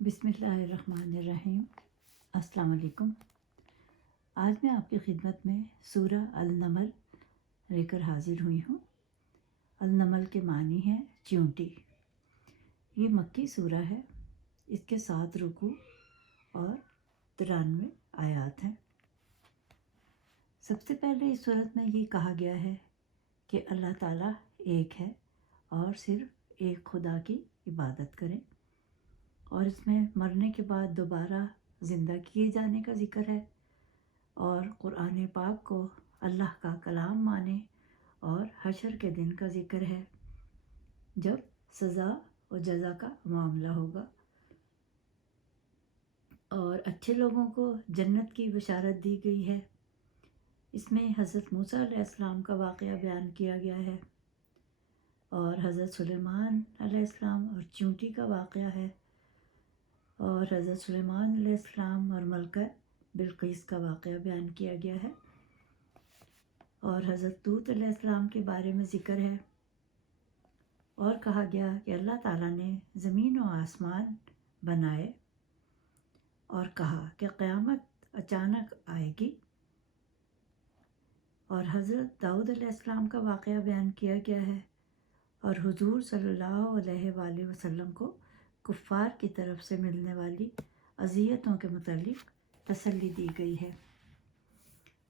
بسم اللہ الرحمن الرحیم۔ السلام علیکم۔ آج میں آپ کی خدمت میں سورہ النمل لے کر حاضر ہوئی ہوں۔ النمل کے معنی ہیں چیونٹی۔ یہ مکی سورہ ہے۔ اس کے 7 رکوع اور 93 آیات ہیں۔ سب سے پہلے اس صورت میں یہ کہا گیا ہے کہ اللہ تعالیٰ ایک ہے اور صرف ایک خدا کی عبادت کریں، اور اس میں مرنے کے بعد دوبارہ زندہ کیے جانے کا ذکر ہے، اور قرآن پاک کو اللہ کا کلام مانیں، اور حشر کے دن کا ذکر ہے جب سزا و جزا کا معاملہ ہوگا، اور اچھے لوگوں کو جنت کی بشارت دی گئی ہے۔ اس میں حضرت موسیٰ علیہ السلام کا واقعہ بیان کیا گیا ہے، اور حضرت سلیمان علیہ السلام اور چیونٹی کا واقعہ ہے، اور حضرت سلیمان علیہ السلام اور ملکہ بلقیس کا واقعہ بیان کیا گیا ہے، اور حضرت طوط علیہ السلام کے بارے میں ذکر ہے، اور کہا گیا کہ اللہ تعالیٰ نے زمین و آسمان بنائے اور کہا کہ قیامت اچانک آئے گی، اور حضرت داؤد علیہ السلام کا واقعہ بیان کیا گیا ہے، اور حضور صلی اللہ علیہ وآلہ وسلم کو کفار کی طرف سے ملنے والی اذیتوں کے متعلق تسلی دی گئی ہے،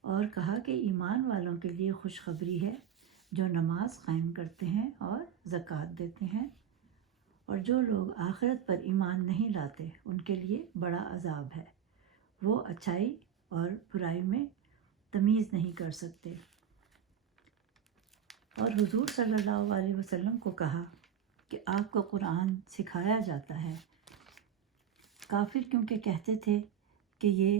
اور کہا کہ ایمان والوں کے لیے خوشخبری ہے جو نماز قائم کرتے ہیں اور زکوٰۃ دیتے ہیں، اور جو لوگ آخرت پر ایمان نہیں لاتے ان کے لیے بڑا عذاب ہے، وہ اچھائی اور برائی میں تمیز نہیں کر سکتے۔ اور حضور صلی اللہ علیہ وسلم کو کہا کہ آپ کو قرآن سکھایا جاتا ہے۔ کافر کیونکہ کہتے تھے کہ یہ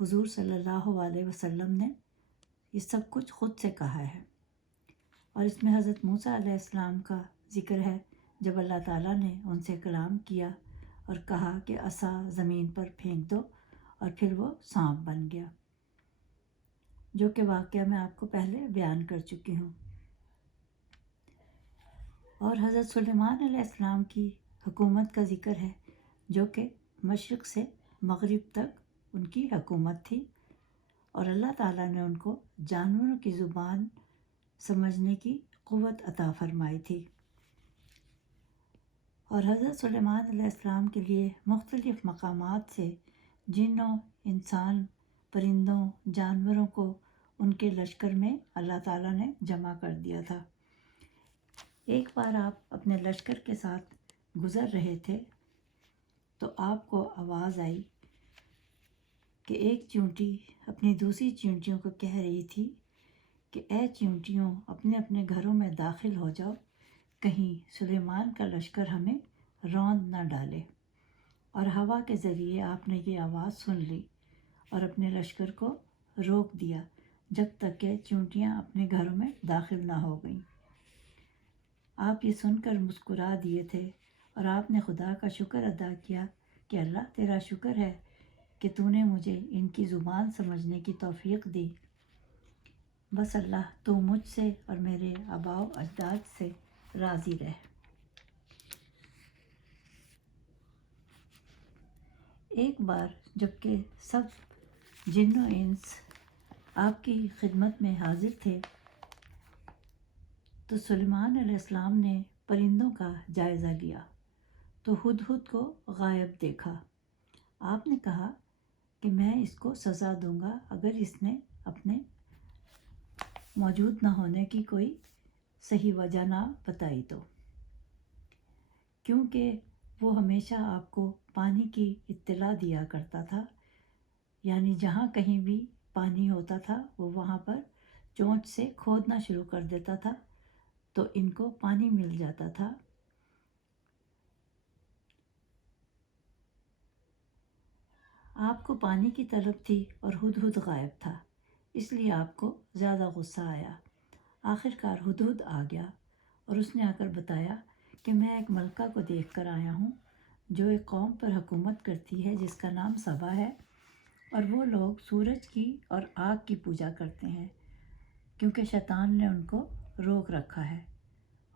حضور صلی اللہ علیہ وسلم نے یہ سب کچھ خود سے کہا ہے، اور اس میں حضرت موسیٰ علیہ السلام کا ذکر ہے جب اللہ تعالیٰ نے ان سے کلام کیا اور کہا کہ عصا زمین پر پھینک دو، اور پھر وہ سانپ بن گیا، جو کہ واقعہ میں آپ کو پہلے بیان کر چکی ہوں۔ اور حضرت سلیمان علیہ السلام کی حکومت کا ذکر ہے، جو کہ مشرق سے مغرب تک ان کی حکومت تھی، اور اللہ تعالیٰ نے ان کو جانوروں کی زبان سمجھنے کی قوت عطا فرمائی تھی، اور حضرت سلیمان علیہ السلام کے لیے مختلف مقامات سے جنوں، انسان، پرندوں، جانوروں کو ان کے لشکر میں اللہ تعالیٰ نے جمع کر دیا تھا۔ ایک بار آپ اپنے لشکر کے ساتھ گزر رہے تھے تو آپ کو آواز آئی کہ ایک چیونٹی اپنی دوسری چیونٹیوں کو کہہ رہی تھی کہ اے چیونٹیوں، اپنے اپنے گھروں میں داخل ہو جاؤ، کہیں سلیمان کا لشکر ہمیں روند نہ ڈالے۔ اور ہوا کے ذریعے آپ نے یہ آواز سن لی اور اپنے لشکر کو روک دیا جب تک کہ چیونٹیاں اپنے گھروں میں داخل نہ ہو گئیں۔ آپ یہ سن کر مسکرا دیے تھے، اور آپ نے خدا کا شکر ادا کیا کہ اللہ تیرا شکر ہے کہ تو نے مجھے ان کی زبان سمجھنے کی توفیق دی، بس اللہ تو مجھ سے اور میرے آباء و اجداد سے راضی رہ۔ ایک بار جب کہ سب جن و انس آپ کی خدمت میں حاضر تھے تو سلیمان علیہ السلام نے پرندوں کا جائزہ لیا تو ہدہد کو غائب دیکھا۔ آپ نے کہا کہ میں اس کو سزا دوں گا اگر اس نے اپنے موجود نہ ہونے کی کوئی صحیح وجہ نہ بتائی تو، کیونکہ وہ ہمیشہ آپ کو پانی کی اطلاع دیا کرتا تھا، یعنی جہاں کہیں بھی پانی ہوتا تھا وہ وہاں پر چونچ سے کھودنا شروع کر دیتا تھا تو ان کو پانی مل جاتا تھا۔ آپ کو پانی کی طلب تھی اور ہدہد غائب تھا، اس لیے آپ کو زیادہ غصہ آیا۔ آخر کار ہدہد آ گیا اور اس نے آ کر بتایا کہ میں ایک ملکہ کو دیکھ کر آیا ہوں جو ایک قوم پر حکومت کرتی ہے جس کا نام سبا ہے، اور وہ لوگ سورج کی اور آگ کی پوجا کرتے ہیں کیونکہ شیطان نے ان کو روک رکھا ہے،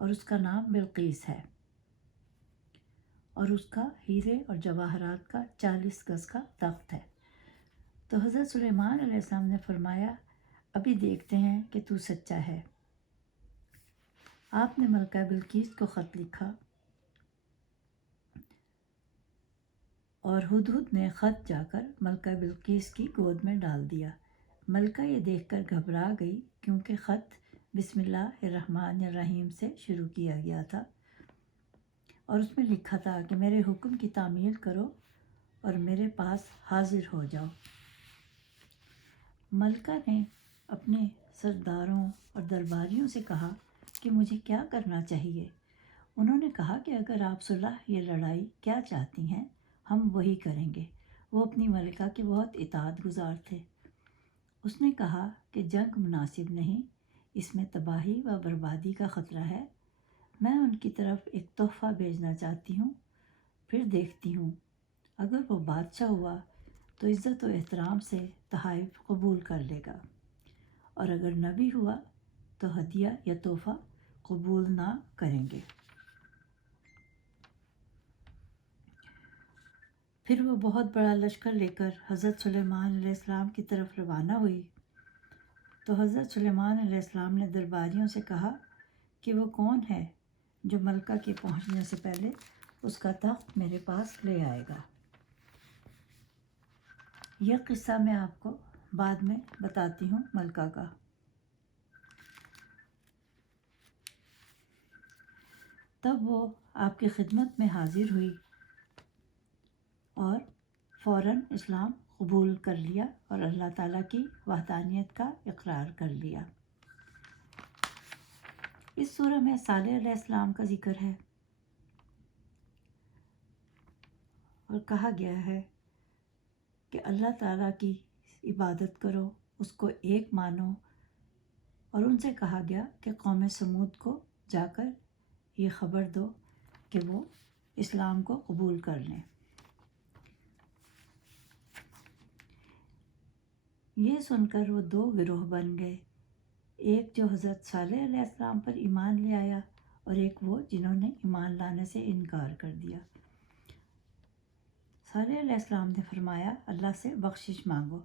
اور اس کا نام بلقیس ہے۔ اور اس کا ہیرے اور جواہرات کا 40 گز کا تخت ہے۔ تو حضرت سلیمان علیہ السلام نے فرمایا ابھی دیکھتے ہیں کہ تو سچا ہے۔ آپ نے ملکہ بلقیس کو خط لکھا اور ہدہد نے خط جا کر ملکہ بلقیس کی گود میں ڈال دیا۔ ملکہ یہ دیکھ کر گھبرا گئی کیونکہ خط بسم اللہ الرحمن الرحیم سے شروع کیا گیا تھا اور اس میں لکھا تھا کہ میرے حکم کی تعمیل کرو اور میرے پاس حاضر ہو جاؤ۔ ملکہ نے اپنے سرداروں اور درباریوں سے کہا کہ مجھے کیا کرنا چاہیے۔ انہوں نے کہا کہ اگر آپ صلح یا لڑائی کیا چاہتی ہیں ہم وہی کریں گے۔ وہ اپنی ملکہ کے بہت اطاعت گزار تھے۔ اس نے کہا کہ جنگ مناسب نہیں، اس میں تباہی و بربادی کا خطرہ ہے۔ میں ان کی طرف ایک تحفہ بھیجنا چاہتی ہوں، پھر دیکھتی ہوں۔ اگر وہ بادشاہ ہوا تو عزت و احترام سے تحائف قبول کر لے گا، اور اگر نبی ہوا تو ہدیہ یا تحفہ قبول نہ کریں گے۔ پھر وہ بہت بڑا لشکر لے کر حضرت سلیمان علیہ السلام کی طرف روانہ ہوئی۔ تو حضرت سلیمان علیہ السلام نے درباریوں سے کہا کہ وہ کون ہے جو ملکہ کے پہنچنے سے پہلے اس کا تخت میرے پاس لے آئے گا۔ یہ قصہ میں آپ کو بعد میں بتاتی ہوں ملکہ کا۔ تب وہ آپ کی خدمت میں حاضر ہوئی اور فوراً اسلام قبول کر لیا اور اللہ تعالیٰ کی وحدانیت کا اقرار کر لیا۔ اس سورہ میں صالح علیہ السلام کا ذکر ہے اور کہا گیا ہے کہ اللہ تعالیٰ کی عبادت کرو، اس کو ایک مانو، اور ان سے کہا گیا کہ قوم سمود کو جا کر یہ خبر دو کہ وہ اسلام کو قبول کر لیں۔ یہ سن کر وہ 2 گروہ بن گئے، ایک جو حضرت صالح علیہ السلام پر ایمان لے آیا اور ایک وہ جنہوں نے ایمان لانے سے انکار کر دیا۔ صالح علیہ السلام نے فرمایا اللہ سے بخشش مانگو،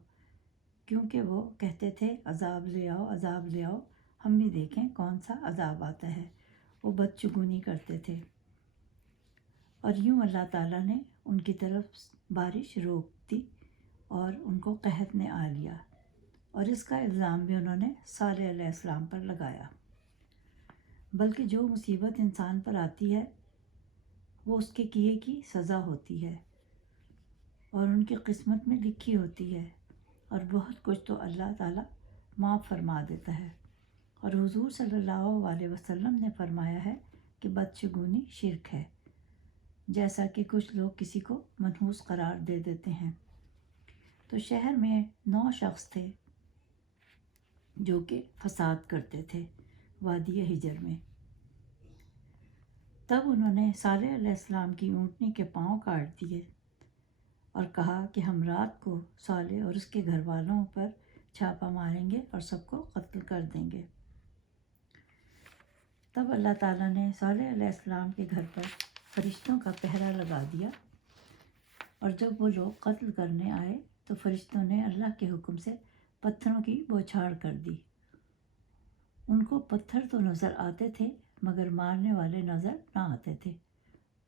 کیونکہ وہ کہتے تھے عذاب لے آؤ، عذاب لے آؤ، ہم بھی دیکھیں کون سا عذاب آتا ہے۔ وہ بدشگونی کرتے تھے اور یوں اللہ تعالیٰ نے ان کی طرف بارش روک دی اور ان کو قحط نے آ لیا، اور اس کا الزام بھی انہوں نے صالح علیہ السلام پر لگایا۔ بلکہ جو مصیبت انسان پر آتی ہے وہ اس کے کیے کی سزا ہوتی ہے اور ان کی قسمت میں لکھی ہوتی ہے، اور بہت کچھ تو اللہ تعالیٰ معاف فرما دیتا ہے۔ اور حضور صلی اللہ علیہ وسلم نے فرمایا ہے کہ بدشگونی شرک ہے، جیسا کہ کچھ لوگ کسی کو منحوس قرار دے دیتے ہیں۔ تو شہر میں 9 شخص تھے جو کہ فساد کرتے تھے وادی حجر میں۔ تب انہوں نے صالح علیہ السلام کی اونٹنی کے پاؤں کاٹ دیے اور کہا کہ ہم رات کو صالح اور اس کے گھر والوں پر چھاپا ماریں گے اور سب کو قتل کر دیں گے۔ تب اللہ تعالیٰ نے صالح علیہ السلام کے گھر پر فرشتوں کا پہرا لگا دیا، اور جب وہ لوگ قتل کرنے آئے تو فرشتوں نے اللہ کے حکم سے پتھروں کی بوچھاڑ کر دی۔ ان کو پتھر تو نظر آتے تھے مگر مارنے والے نظر نہ آتے تھے۔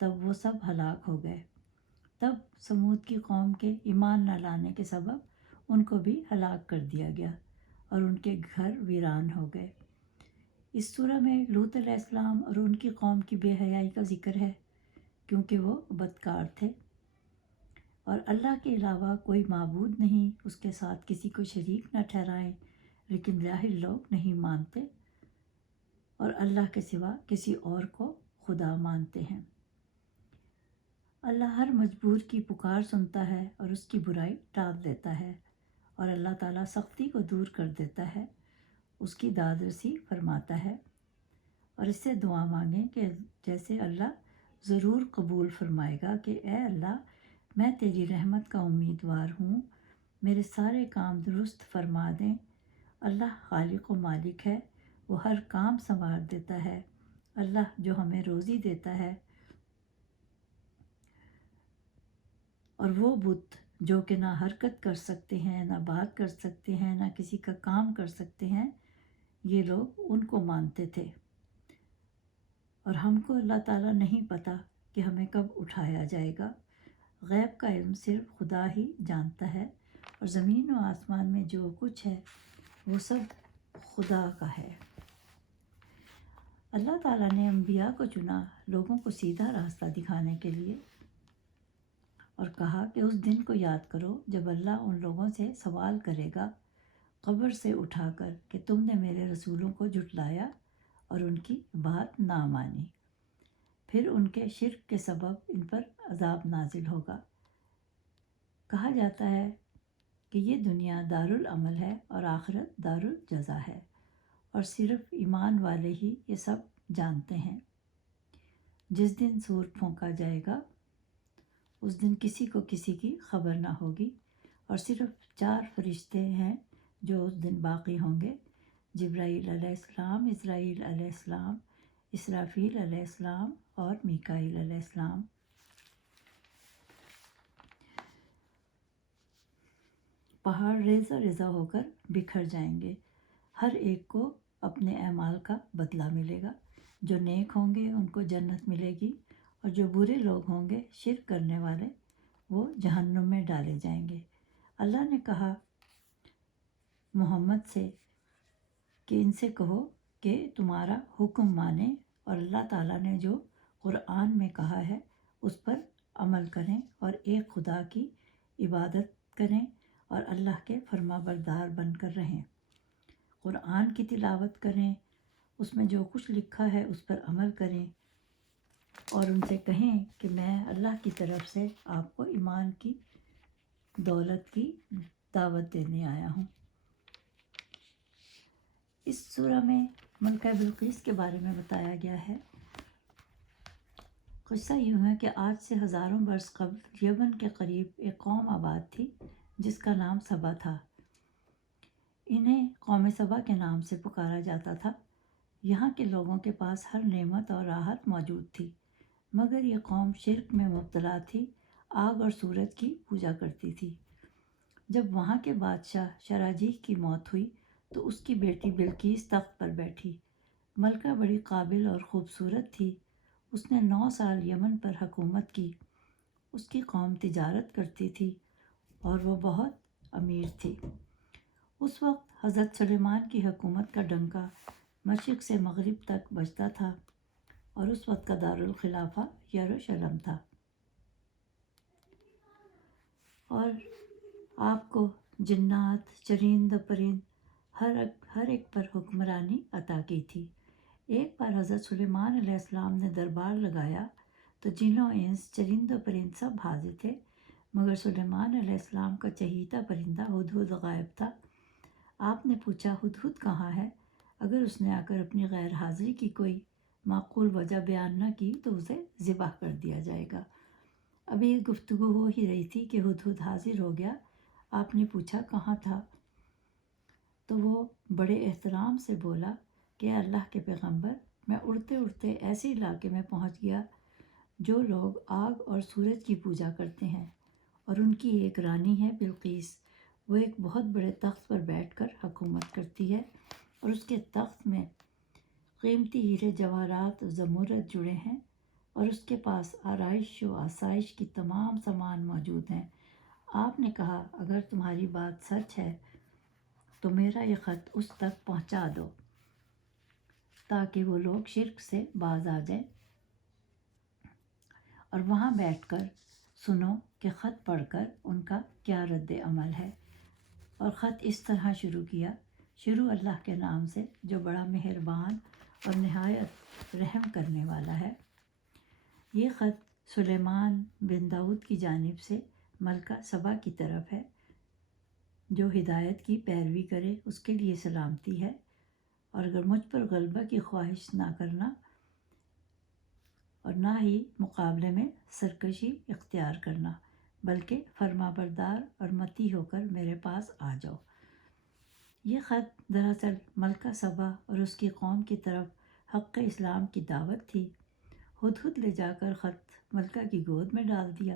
تب وہ سب ہلاک ہو گئے۔ تب سمود کی قوم کے ایمان نہ لانے کے سبب ان کو بھی ہلاک کر دیا گیا اور ان کے گھر ویران ہو گئے۔ اس سورہ میں لوط علیہ السلام اور ان کی قوم کی بے حیائی کا ذکر ہے، کیونکہ وہ بدکار تھے اور اللہ کے علاوہ کوئی معبود نہیں، اس کے ساتھ کسی کو شریک نہ ٹھہرائیں، لیکن ظاہر لوگ نہیں مانتے اور اللہ کے سوا کسی اور کو خدا مانتے ہیں۔ اللہ ہر مجبور کی پکار سنتا ہے اور اس کی برائی ٹال دیتا ہے، اور اللہ تعالیٰ سختی کو دور کر دیتا ہے، اس کی داد رسی فرماتا ہے۔ اور اس سے دعا مانگیں کہ جیسے اللہ ضرور قبول فرمائے گا کہ اے اللہ میں تیری رحمت کا امیدوار ہوں، میرے سارے کام درست فرما دیں۔ اللہ خالق و مالک ہے، وہ ہر کام سنوار دیتا ہے۔ اللہ جو ہمیں روزی دیتا ہے اور وہ بت جو کہ نہ حرکت کر سکتے ہیں، نہ بات کر سکتے ہیں، نہ کسی کا کام کر سکتے ہیں، یہ لوگ ان کو مانتے تھے۔ اور ہم کو اللہ تعالیٰ نہیں پتہ کہ ہمیں کب اٹھایا جائے گا۔ غیب کا علم صرف خدا ہی جانتا ہے، اور زمین و آسمان میں جو کچھ ہے وہ سب خدا کا ہے۔ اللہ تعالیٰ نے انبیاء کو چنا لوگوں کو سیدھا راستہ دکھانے کے لیے، اور کہا کہ اس دن کو یاد کرو جب اللہ ان لوگوں سے سوال کرے گا قبر سے اٹھا کر کہ تم نے میرے رسولوں کو جھٹلایا اور ان کی بات نہ مانی، پھر ان کے شرک کے سبب ان پر عذاب نازل ہوگا۔ کہا جاتا ہے کہ یہ دنیا دارالعمل ہے اور آخرت دارالجزا ہے، اور صرف ایمان والے ہی یہ سب جانتے ہیں۔ جس دن سور پھونکا جائے گا اس دن کسی کو کسی کی خبر نہ ہوگی، اور صرف 4 فرشتے ہیں جو اس دن باقی ہوں گے: جبرائیل علیہ السلام، اسرائیل علیہ السلام، اسرافیل علیہ السلام اور میکائیل علیہ السلام۔ پہاڑ ریزہ ریزہ ہو کر بکھر جائیں گے، ہر ایک کو اپنے اعمال کا بدلہ ملے گا۔ جو نیک ہوں گے ان کو جنت ملے گی، اور جو برے لوگ ہوں گے، شرک کرنے والے، وہ جہنم میں ڈالے جائیں گے۔ اللہ نے کہا محمد سے کہ ان سے کہو کہ تمہارا حکم مانیں، اور اللہ تعالیٰ نے جو قرآن میں کہا ہے اس پر عمل کریں، اور ایک خدا کی عبادت کریں، اور اللہ کے فرما بردار بن کر رہیں۔ قرآن کی تلاوت کریں، اس میں جو کچھ لکھا ہے اس پر عمل کریں، اور ان سے کہیں کہ میں اللہ کی طرف سے آپ کو ایمان کی دولت کی دعوت دینے آیا ہوں۔ اس سورہ میں ملکہ بلقیس کے بارے میں بتایا گیا ہے۔ قصہ یوں ہے کہ آج سے ہزاروں برس قبل یمن کے قریب ایک قوم آباد تھی جس کا نام سبا تھا۔ انہیں قوم سبا کے نام سے پکارا جاتا تھا۔ یہاں کے لوگوں کے پاس ہر نعمت اور راحت موجود تھی، مگر یہ قوم شرک میں مبتلا تھی، آگ اور سورج کی پوجا کرتی تھی۔ جب وہاں کے بادشاہ شراجیح کی موت ہوئی تو اس کی بیٹی بلقیس تخت پر بیٹھی۔ ملکہ بڑی قابل اور خوبصورت تھی۔ اس نے 9 سال یمن پر حکومت کی۔ اس کی قوم تجارت کرتی تھی اور وہ بہت امیر تھی۔ اس وقت حضرت سلیمان کی حکومت کا ڈنکا مشرق سے مغرب تک بجتا تھا، اور اس وقت کا دارالخلافہ یروشلم تھا، اور آپ کو جنات، چرند پرند ہر ایک پر حکمرانی عطا کی تھی۔ ایک بار حضرت سلیمان علیہ السلام نے دربار لگایا تو جن و انس، چرند و پرند سب حاضر تھے، مگر سلیمان علیہ السلام کا چہیتا پرندہ ہدہد غائب تھا۔ آپ نے پوچھا ہدہد کہاں ہے؟ اگر اس نے آ کر اپنی غیر حاضری کی کوئی معقول وجہ بیان نہ کی تو اسے ذبح کر دیا جائے گا۔ ابھی یہ گفتگو ہو ہی رہی تھی کہ ہدہد حاضر ہو گیا۔ آپ نے پوچھا کہاں تھا؟ تو وہ بڑے احترام سے بولا کہ اللہ کے پیغمبر، میں اڑتے اڑتے ایسے علاقے میں پہنچ گیا جو لوگ آگ اور سورج کی پوجا کرتے ہیں، اور ان کی ایک رانی ہے بلقیس۔ وہ ایک بہت بڑے تخت پر بیٹھ کر حکومت کرتی ہے، اور اس کے تخت میں قیمتی ہیرے جواہرات و زمرد جڑے ہیں، اور اس کے پاس آرائش و آسائش کی تمام سامان موجود ہیں۔ آپ نے کہا اگر تمہاری بات سچ ہے تو میرا یہ خط اس تک پہنچا دو تاکہ وہ لوگ شرک سے باز آ جائیں، اور وہاں بیٹھ کر سنو کہ خط پڑھ کر ان کا کیا رد عمل ہے۔ اور خط اس طرح شروع کیا: شروع اللہ کے نام سے جو بڑا مہربان اور نہایت رحم کرنے والا ہے۔ یہ خط سلیمان بن داؤد کی جانب سے ملکہ سبا کی طرف ہے۔ جو ہدایت کی پیروی کرے اس کے لیے سلامتی ہے، اور اگر مجھ پر غلبہ کی خواہش نہ کرنا اور نہ ہی مقابلے میں سرکشی اختیار کرنا، بلکہ فرما بردار اور متی ہو کر میرے پاس آ جاؤ۔ یہ خط دراصل ملکہ سبا اور اس کی قوم کی طرف حق اسلام کی دعوت تھی۔ ہدہد لے جا کر خط ملکہ کی گود میں ڈال دیا۔